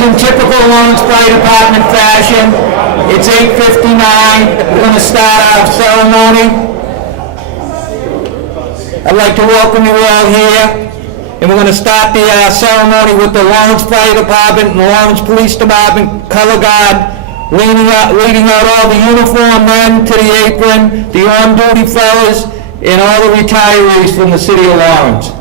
As in typical Lawrence Fire Department fashion, it's 8:59. We're going to start our ceremony. I'd like to welcome you all here, and we're going to start the ceremony with the Lawrence Fire Department and the Lawrence Police Department color guard leading out all the uniformed men to the apron, the on-duty fellas, and all the retirees from the city of Lawrence.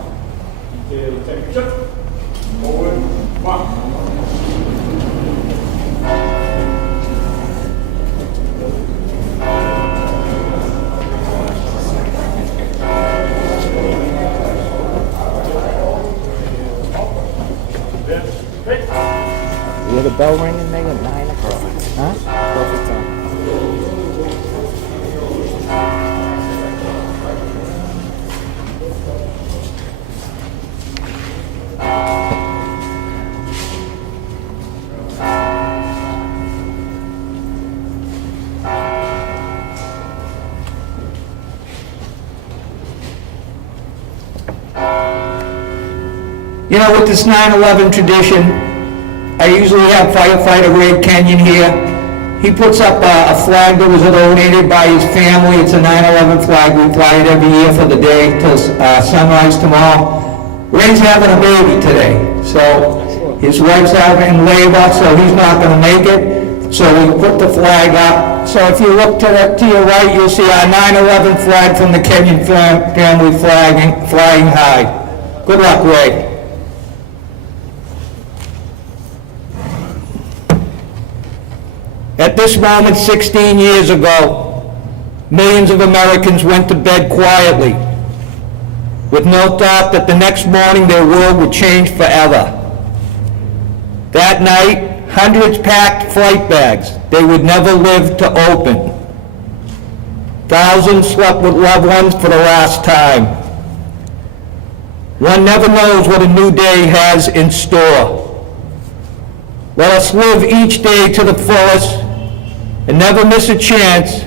You hear the bell ringing, Megan? 9 o'clock. Huh? Perfect time. You know, with this 9/11 tradition, I usually have firefighter Ray Kenyon here. He puts up a flag that was donated by his family. It's a 9/11 flag. We fly it every year for the day till sunrise tomorrow. Ray's having a baby today, so his wife's out in labor, so he's not going to make it. So we put the flag up. So if you look to your right, you'll see our 9/11 flag from the Kenyon family flying high. Good luck, Ray. At this moment, 16 years ago, millions of Americans went to bed quietly, with no thought that the next morning their world would change forever. That night, hundreds packed flight bags they would never live to open. Thousands slept with loved ones for the last time. One never knows what a new day has in store. Let us live each day to the fullest and never miss a chance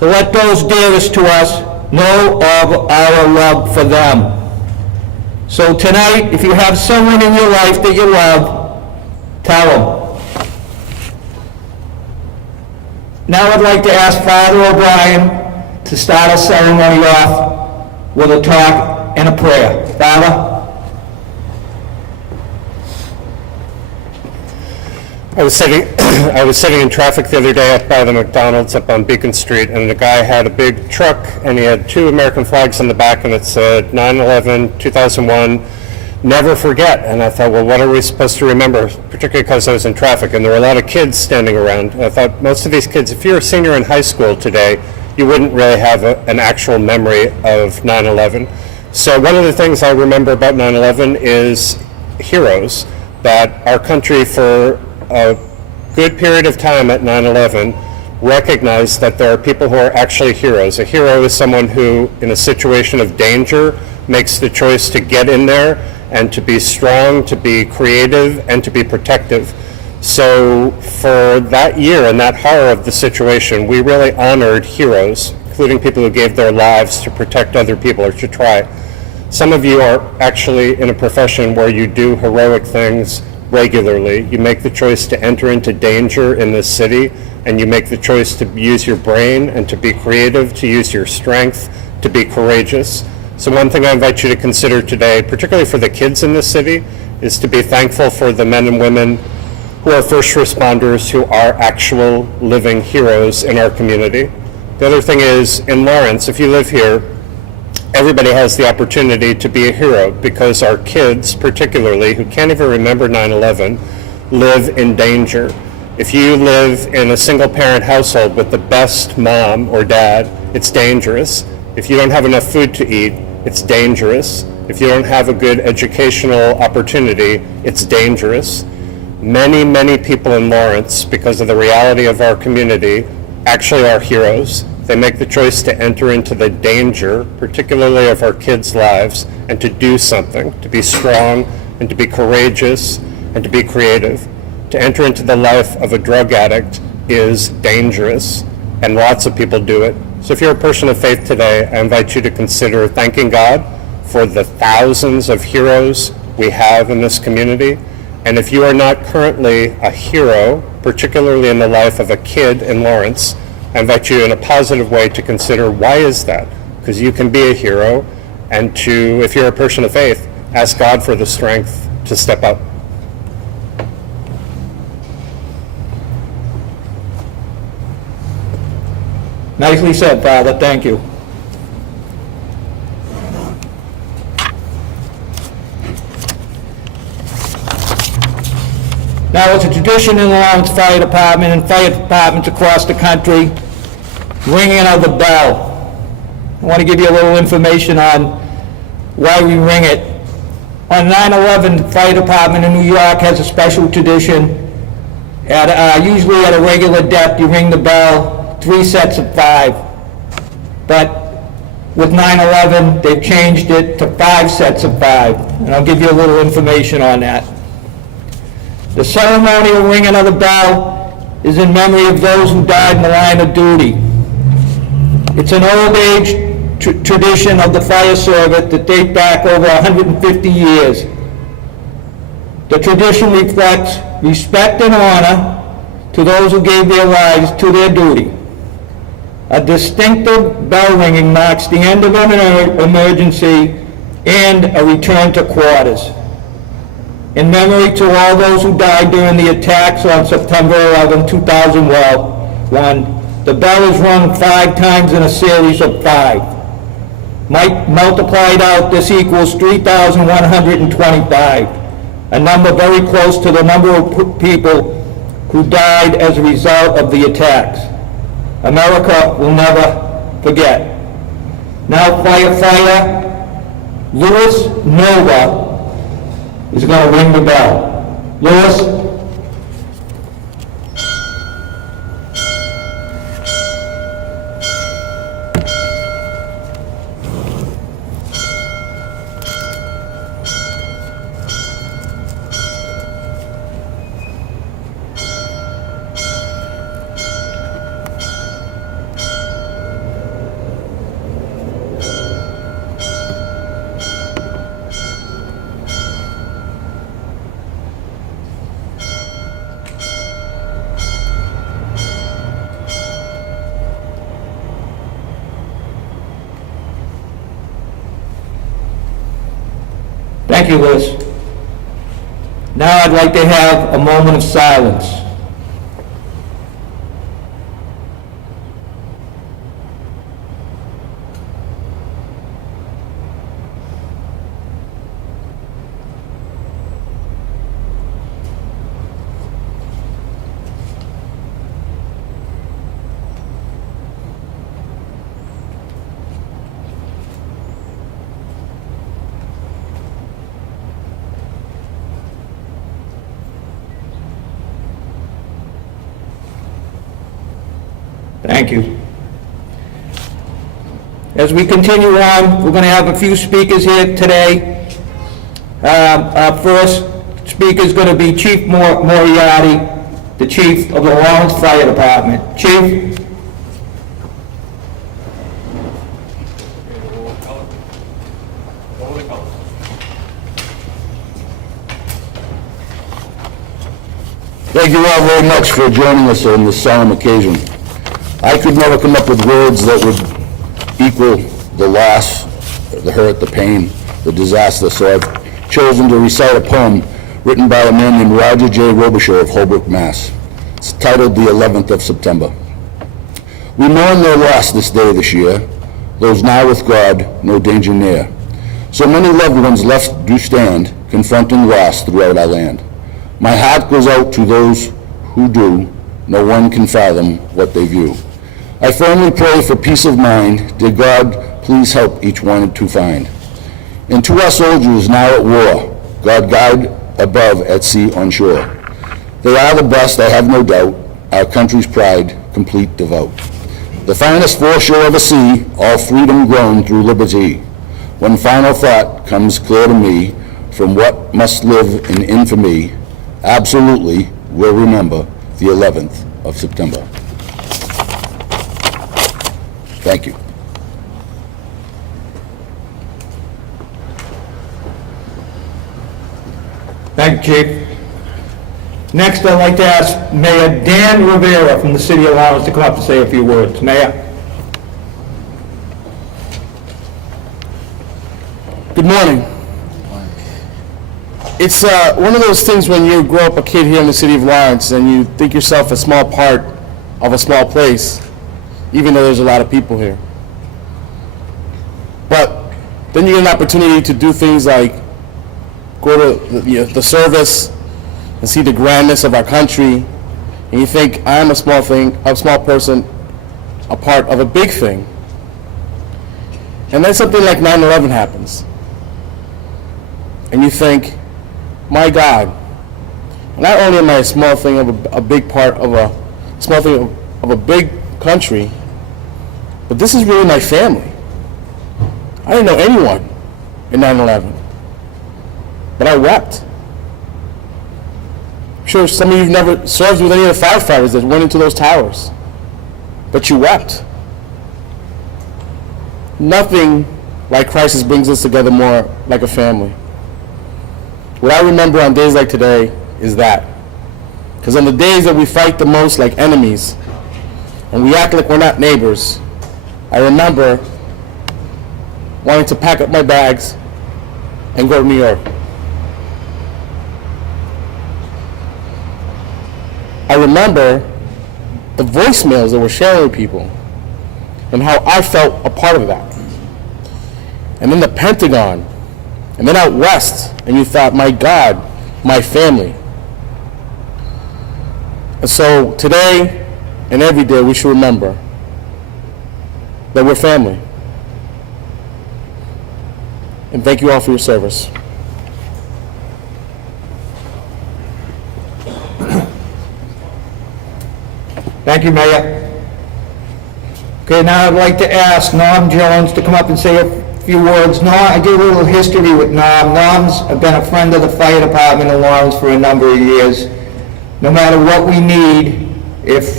to let those dearest to us know of our love for them. So tonight, if you have someone in your life that you love, tell them. Now I'd like to ask Father O'Brien to start our ceremony off with a talk and a prayer. Father? I was sitting in traffic the other day up by the McDonald's up on Beacon Street, and the guy had a big truck, and he had 2 American flags on the back, and it said 9/11, 2001, never forget. And I thought, well, what are we supposed to remember, particularly because I was in traffic, and there were a lot of kids standing around. And I thought, most of these kids, if you're a senior in high school today, you wouldn't really have an actual memory of 9/11. So one of the things I remember about 9/11 is heroes, that our country for a good period of time at 9/11 recognized that there are people who are actually heroes. A hero is someone who, in a situation of danger, makes the choice to get in there and to be strong, to be creative, and to be protective. So for that year and that horror of the situation, we really honored heroes, including people who gave their lives to protect other people or to try. Some of you are actually in a profession where you do heroic things regularly. You make the choice to enter into danger in this city, and you make the choice to use your brain and to be creative, to use your strength, to be courageous. So one thing I invite you to consider today, particularly for the kids in this city, is to be thankful for the men and women who are first responders, who are actual living heroes in our community. The other thing is, in Lawrence, if you live here, everybody has the opportunity to be a hero, because our kids, particularly, who can't even remember 9/11, live in danger. If you live in a single-parent household with the best mom or dad, it's dangerous. If you don't have enough food to eat, it's dangerous. If you don't have a good educational opportunity, it's dangerous. Many, many people in Lawrence, because of the reality of our community, actually are heroes. They make the choice to enter into the danger, particularly of our kids' lives, and to do something, to be strong and to be courageous and to be creative. To enter into the life of a drug addict is dangerous, and lots of people do it. So if you're a person of faith today, I invite you to consider thanking God for the thousands of heroes we have in this community, And if you are not currently a hero, particularly in the life of a kid in Lawrence, I invite you in a positive way to consider why is that? Because you can be a hero, and to, if you're a person of faith, ask God for the strength to step up. Nicely said, Father, thank you. Now, it's a tradition in the Lawrence Fire Department and fire departments across the country, ringing of the bell. I want to give you a little information on why we ring it. On 9/11, the fire department in New York has a special tradition. Usually at a regular death, you ring the bell, 3 sets of 5. But with 9/11, they've changed it to 5 sets of 5. And I'll give you a little information on that. The ceremonial ringing of the bell is in memory of those who died in the line of duty. It's an old age tradition of the fire service that date back over 150 years. The tradition reflects respect and honor to those who gave their lives to their duty. A distinctive bell ringing marks the end of an emergency and a return to quarters. In memory to all those who died during the attacks on September 11, 2001, the bell is rung 5 times in a series of 5. Multiplied out, this equals 3,125, a number very close to the number of people who died as a result of the attacks. America will never forget. Now, firefighter Louis Nova is going to ring the bell. Louis? Thank you, Liz. Now I'd like to have a moment of silence. Thank you. As we continue on, we're going to have a few speakers here today. Our first speaker is going to be Chief Moriarty, the Chief of the Lawrence Fire Department. Chief? Thank you all very much for joining us on this solemn occasion. I could never come up with words that would equal the loss, the hurt, the pain, the disaster, so I've chosen to recite a poem written by a man named Roger J. Robichaud of Holbrook, Mass. It's titled The 11th of September. We mourn their loss this day this year, those now with God, no danger near. So many loved ones left do stand, confronting loss throughout our land. My heart goes out to those who do, no one can fathom what they view. I firmly pray for peace of mind, dear God, please help each one to find. And to our soldiers now at war, God guide above, at sea, on shore. They are the best, I have no doubt, our country's pride, complete devout. The finest foreshore of a sea, all freedom grown through liberty. One final thought comes clear to me, from what must live in infamy, absolutely will remember the 11th of September. Thank you. Thank you, Chief. Next, I'd like to ask Mayor Dan Rivera from the City of Lawrence to come up and say a few words. Mayor? Good morning. It's one of those things when you grow up a kid here in the city of Lawrence and you think yourself a small part of a small place, even though there's a lot of people here. But then you get an opportunity to do things like go to the service and see the grandness of our country, and you think, I'm a small person, a part of a big thing. And then something like 9/11 happens. And you think, my God, not only am I a small thing of a big part of a small thing of a big country, but this is really my family. I didn't know anyone in 9/11, but I wept. I'm sure some of you have never served with any of the firefighters that went into those towers, but you wept. Nothing like crisis brings us together more like a family. What I remember on days like today is that. Because on the days that we fight the most like enemies, and we act like we're not neighbors, I remember wanting to pack up my bags and go to New York. I remember the voicemails that were sharing with people and how I felt a part of that. And then the Pentagon, and then out west, and you thought, my God, my family. And so today and every day we should remember that we're family. And thank you all for your service. Thank you, Mayor. Okay, now I'd like to ask Norm Jones to come up and say a few words. Norm, I did a little history with Norm. Norm's been a friend of the fire department in Lawrence for a number of years. No matter what we need, if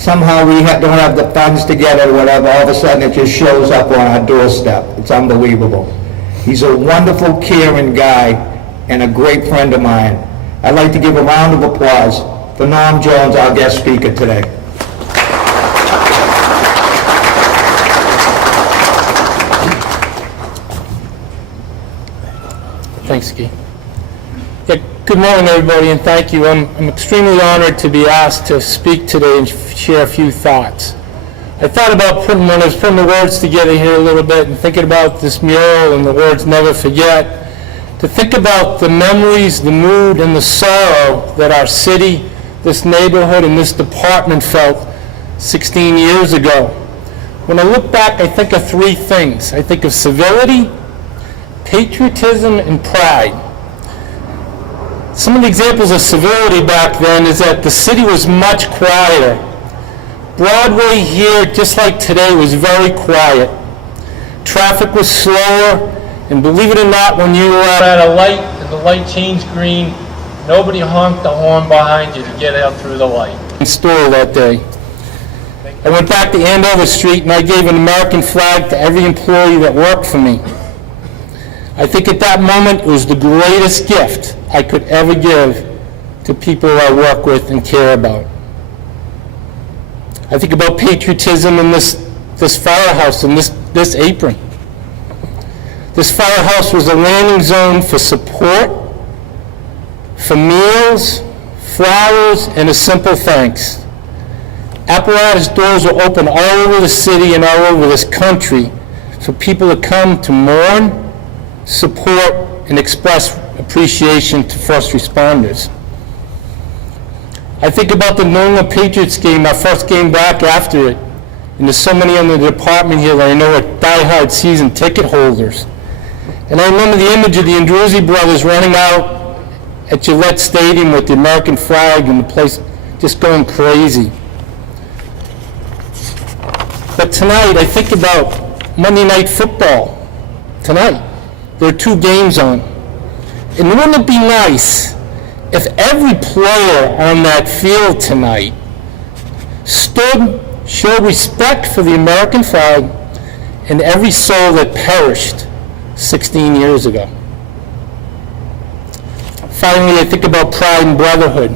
somehow we don't have the funds together or whatever, all of a sudden it just shows up on our doorstep. It's unbelievable. He's a wonderful, caring guy and a great friend of mine. I'd like to give a round of applause for Norm Jones, our guest speaker today. Thanks, Guy. Yeah, good morning, everybody, and thank you. I'm extremely honored to be asked to speak today and share a few thoughts. I thought about when I was putting the words together here a little bit and thinking about this mural and the words never forget, to think about the memories, the mood, and the sorrow that our city, this neighborhood, and this department felt 16 years ago. When I look back, I think of three things. I think of civility, patriotism, and pride. Some of the examples of civility back then is that the city was much quieter. Broadway here, just like today, was very quiet. Traffic was slower, and believe it or not, when you were at a light and the light changed green, nobody honked the horn behind you to get out through the light. In store that day. I went back to Andover Street and I gave an American flag to every employee that worked for me. I think at that moment it was the greatest gift I could ever give to people I work with and care about. I think about patriotism in this firehouse and this apron. This firehouse was a landing zone for support, for meals, flowers, and a simple thanks. Apparatus doors were open all over the city and all over this country for people to come to mourn, support, and express appreciation to first responders. I think about the New England Patriots game, our first game back after it, and there's so many in the department here that I know are diehard season ticket holders. And I remember the image of the Andruzzi brothers running out at Gillette Stadium with the American flag and the place just going crazy. But tonight, I think about Monday Night Football. Tonight, there are two games on. And wouldn't it be nice if every player on that field tonight showed respect for the American flag and every soul that perished 16 years ago? Finally, I think about pride and brotherhood.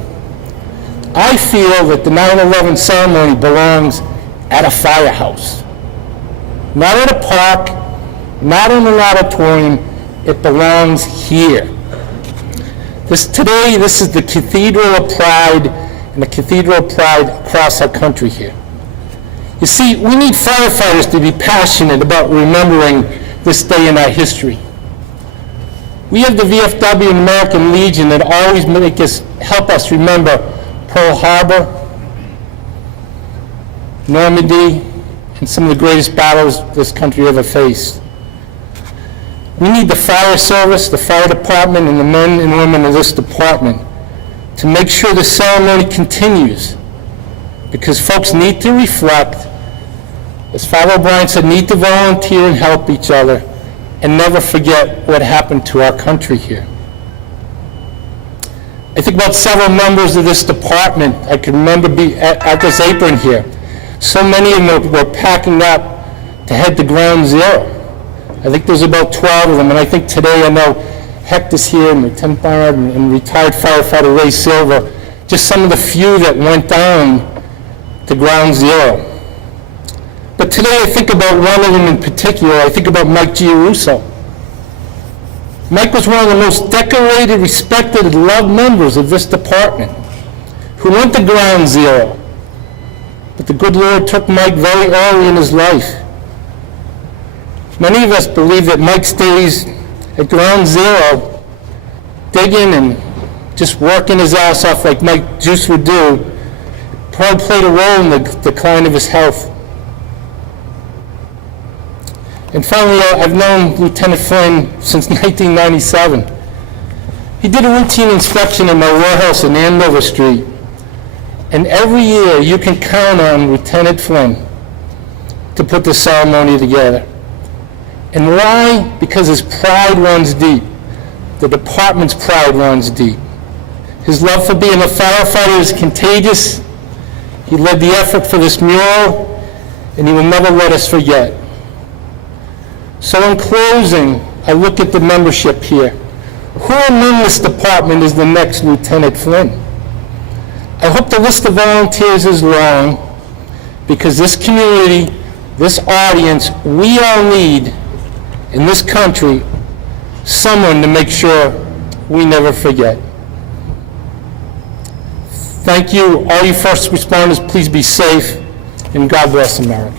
I feel that the 9/11 ceremony belongs at a firehouse. Not at a park, not in an auditorium, it belongs here. Today, this is the Cathedral of Pride, and the Cathedral of Pride across our country here. You see, we need firefighters to be passionate about remembering this day in our history. We have the VFW and American Legion that always help us remember Pearl Harbor, Normandy, and some of the greatest battles this country ever faced. We need the fire service, the fire department, and the men and women of this department to make sure the ceremony continues, because folks need to reflect, as Father O'Brien said, need to volunteer and help each other, and never forget what happened to our country here. I think about several members of this department. I can remember at this apron here. So many of them were packing up to head to Ground Zero. I think there's about 12 of them, and I think today I know Hector's here, and Lieutenant Barnard, and retired firefighter Ray Silver, just some of the few that went down to Ground Zero. But today I think about one of them in particular. I think about Mike Giarusso. Mike was one of the most decorated, respected, and loved members of this department who went to Ground Zero. But the good Lord took Mike very early in his life. Many of us believe that Mike stays at Ground Zero, digging and just working his ass off like Mike Juice would do, probably played a role in the decline of his health. And finally, I've known Lieutenant Flynn since 1997. He did a routine inspection in my warehouse in Andover Street. And every year, you can count on Lieutenant Flynn to put the ceremony together. And why? Because his pride runs deep. The department's pride runs deep. His love for being a firefighter is contagious. He led the effort for this mural, and he will never let us forget. So in closing, I look at the membership here. Who among this department is the next Lieutenant Flynn? I hope the list of volunteers is long, because this community, this audience, we all need in this country someone to make sure we never forget. Thank you. All you first responders, please be safe, and God bless America.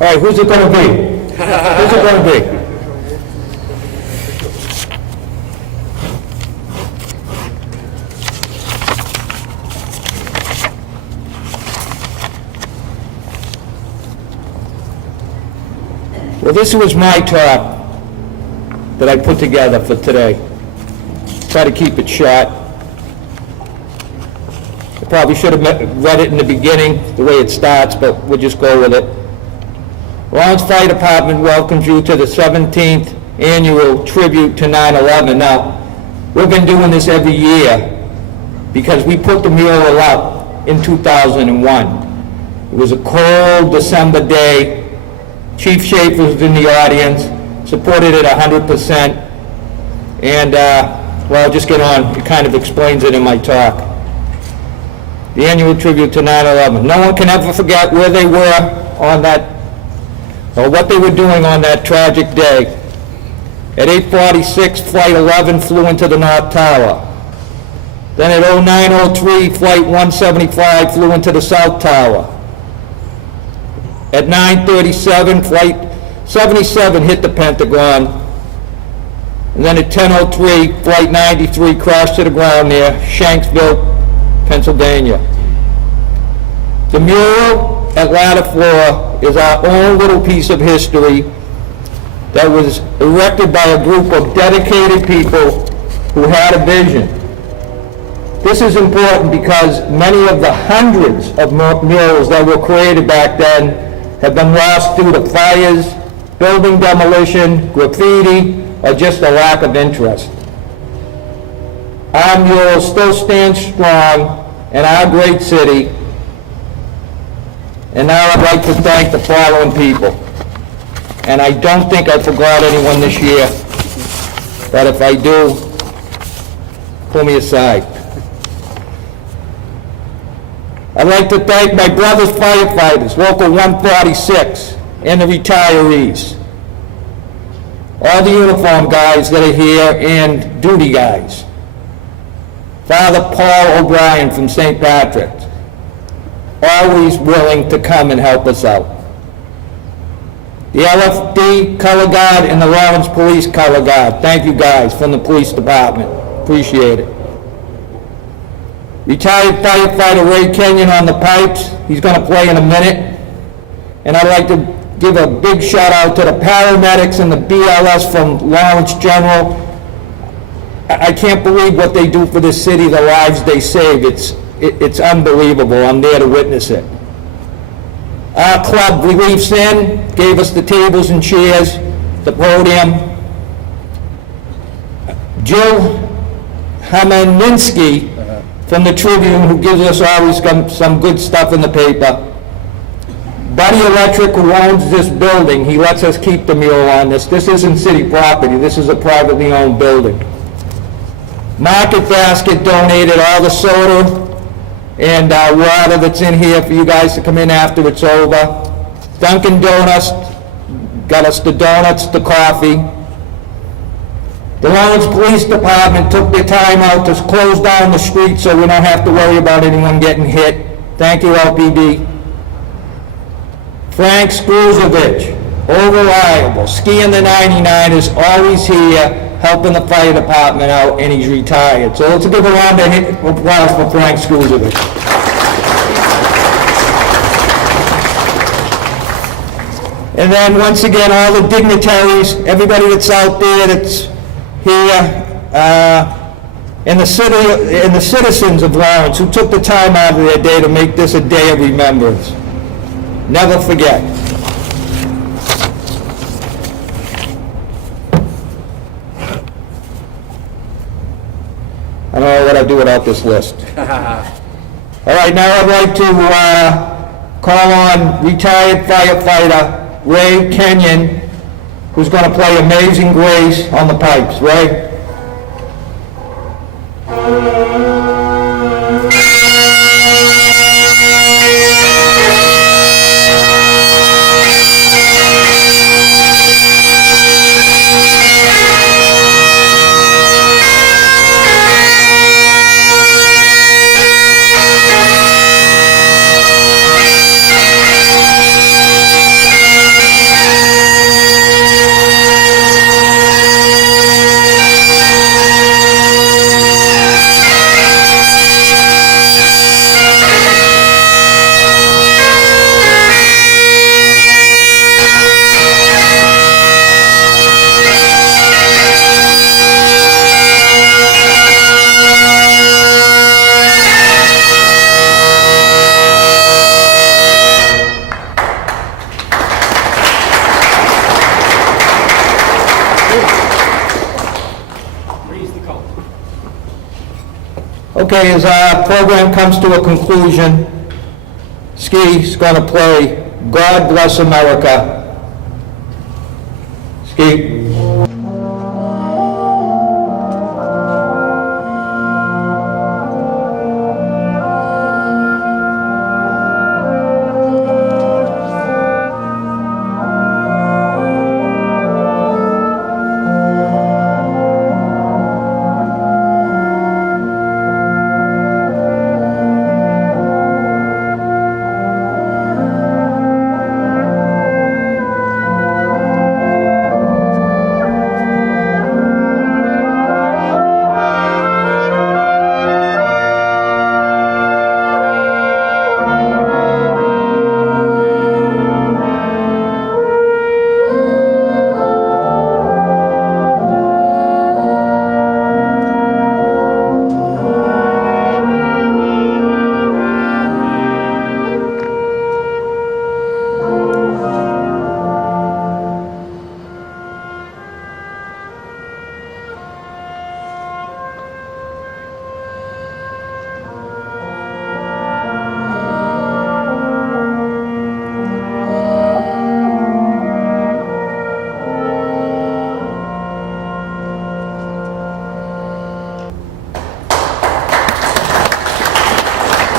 All right, who's it gonna be? Who's it gonna be? Well, this was my talk that I put together for today. Try to keep it short. I probably should have read it in the beginning, the way it starts, but we'll just go with it. Lawrence Fire Department welcomes you to the 17th annual tribute to 9/11. Now, we've been doing this every year because we put the mural up in 2001. It was a cold December day. Chief Schaefer was in the audience, supported it 100%. And, well, I'll just get on. It kind of explains it in my talk. The annual tribute to 9/11. No one can ever forget where they were on that, or what they were doing on that tragic day. At 8:46, Flight 11 flew into the North Tower. Then at 09:03, Flight 175 flew into the South Tower. At 9:37, Flight 77 hit the Pentagon. And then at 10:03, Flight 93 crashed to the ground near Shanksville, Pennsylvania. The mural at Ladder Floor is our own little piece of history that was erected by a group of dedicated people who had a vision. This is important because many of the hundreds of murals that were created back then have been lost due to fires, building demolition, graffiti, or just a lack of interest. Our mural still stands strong in our great city, And now I'd like to thank the following people. And I don't think I forgot anyone this year, but if I do, pull me aside. I'd like to thank my brother's firefighters, Local 146, and the retirees. All the uniform guys that are here and duty guys. Father Paul O'Brien from St. Patrick's, always willing to come and help us out. The LFD Color Guard and the Lawrence Police Color Guard, thank you guys from the police department, appreciate it. Retired firefighter Ray Kenyon on the pipes, he's going to play in a minute. And I'd like to give a big shout out to the paramedics and the BLS from Lawrence General. I can't believe what they do for this city, the lives they save. It's unbelievable. I'm there to witness it. Our club, Relief Sin, gave us the tables and chairs, the podium. Jill Hamaninski from the Tribune, who gives us always some good stuff in the paper. Buddy Electric, who owns this building, he lets us keep the mural on this. This isn't city property, this is a privately owned building. Market Basket donated all the soda and water that's in here for you guys to come in after it's over. Dunkin' Donuts got us the donuts, the coffee. The Lawrence Police Department took their time out to close down the street so we don't have to worry about anyone getting hit. Thank you, LPD. Frank Skruzovich, old reliable, skiing the 99, is always here helping the fire department out, and he's retired. So let's give a round of applause for Frank Skruzovich. And then once again, all the dignitaries, everybody that's out there that's here, and the citizens of Lawrence who took the time out of their day to make this a day of remembrance. Never forget. I don't know what I'd do without this list. All right, now I'd like to call on retired firefighter Ray Kenyon, who's going to play Amazing Grace on the pipes. Ray? Okay, as our program comes to a conclusion, Ski's going to play God Bless America. Ski.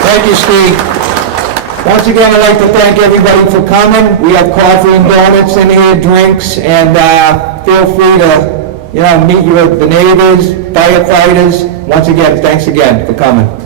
Thank you, Steve. Once again, I'd like to thank everybody for coming. We have coffee and donuts in here, drinks, and feel free to, meet the neighbors, firefighters. Once again, thanks again for coming.